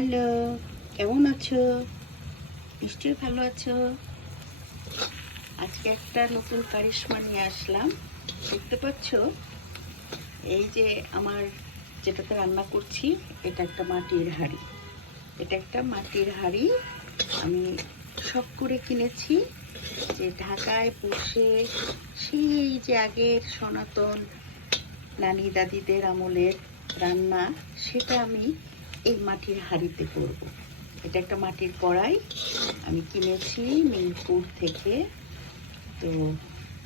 Hello, কেমন আছো? নিশ্চয়ই ভালো আছো। আজকে একটা নতুন কারিশমা নিয়ে আসলাম। দেখতে পাচ্ছ, এই যে আমার যেটাতে রান্না করছি, এটা একটা মাটির হাঁড়ি। আমি শখ করে কিনেছি, যে ঢাকায় বসে সেই যে আগের সনাতন নানি দাদিদের আমলের রান্না, সেটা আমি এই মাটির হাঁড়িতে করব। এটা একটা মাটির কড়াই আমি কিনেছি মিরপুর থেকে। তো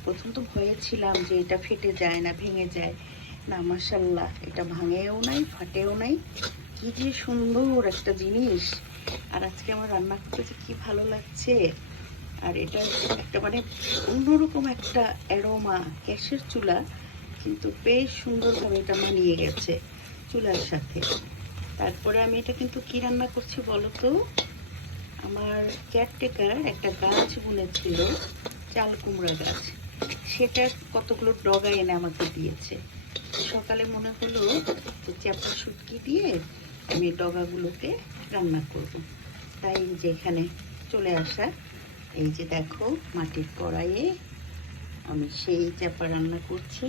প্রথম তো ভয়ে ছিলাম যে এটা ফেটে যায় না, ভেঙে যায় না। মাশাআল্লাহ, এটা ভাঙেও নাই, ফাটেও নাই। কি যে সুন্দর একটা জিনিস! আর আজকে আমার রান্না করতে যে কি ভালো লাগছে। আর এটা একটা মানে অন্যরকম একটা অ্যারোমা, গ্যাসের চুলা, কিন্তু বেশ সুন্দরভাবে এটা মানিয়ে গেছে চুলার সাথে। তারপরে আমি এটা কিন্তু কি রান্না করছি বলো তো? আমার কেয়ারটেকার একটা গাছ বুনেছিল, চাল কুমড়া গাছ, সেটার কতগুলো ডগা এনে আমাকে দিয়েছে। সকালে মনে হলো যে চ্যাপা শুটকি দিয়ে আমি ডগাগুলোকে রান্না করব। তাই যে এখানে চলে আসা, এই যে দেখো মাটির কড়াইয়ে আমি সেই চ্যাপা রান্না করছি।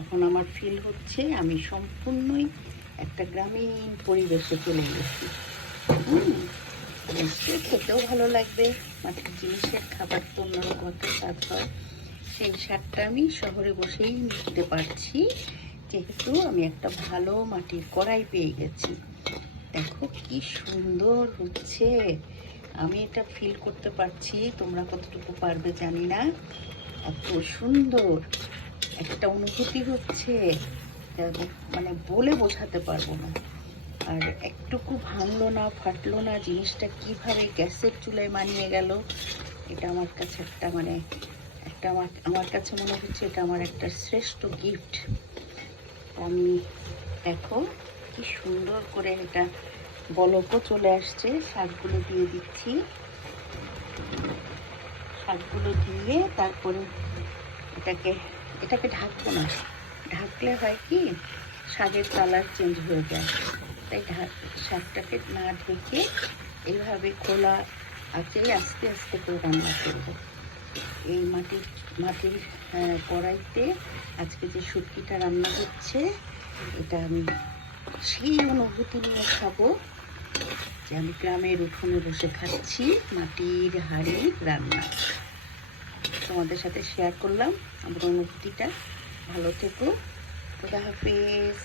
এখন আমার ফিল হচ্ছে আমি সম্পূর্ণই একটা গ্রামীণ পরিবেশে চলে গেছি। নিশ্চয়ই খেতেও ভালো লাগবে। মাটির জিনিসের খাবার তো অন্যরকম একটা স্বাদ হয়। সেই স্বাদটা আমি শহরে বসেই নিতে পারছি, যেহেতু আমি একটা ভালো মাটির কড়াই পেয়ে গেছি। দেখো কি সুন্দর হচ্ছে, আমি এটা ফিল করতে পারছি। তোমরা কতটুকু পারবে জানি না। এত সুন্দর একটা অনুভূতি হচ্ছে, মানে বলে বোঝাতে পারবো না। আর একটুকু ভাঙলো না, ফাটলো না। জিনিসটা কিভাবে গ্যাসের চুলায় মানিয়ে গেল, এটা আমার কাছে একটা মানে একটা আমার কাছে মনে হচ্ছে এটা আমার একটা শ্রেষ্ঠ গিফট। আমি দেখো কি সুন্দর করে এটা বলকও চলে আসছে। শাকগুলো দিয়ে দিচ্ছি। শাকগুলো দিয়ে তারপরে এটাকে এটাকে ঢাকবো না। ঢাকলে হয় কি, শাকের কালার চেঞ্জ হয়ে যায়। তাই শাকটাকে না ঢেকে এইভাবে খোলা আছে আস্তে আস্তে করে রান্না করব। এই মাটির কড়াইতে আজকে যে শুটকিটা রান্না হচ্ছে, এটা আমি সেই অনুভূতি নিয়ে খাবো যে আমি গ্রামের উঠোনে বসে খাচ্ছি মাটির হাঁড়ির রান্না। তোমাদের সাথে শেয়ার করলাম আমার অনুভূতিটা। ভালো থেকো। খোদা হাফেজ।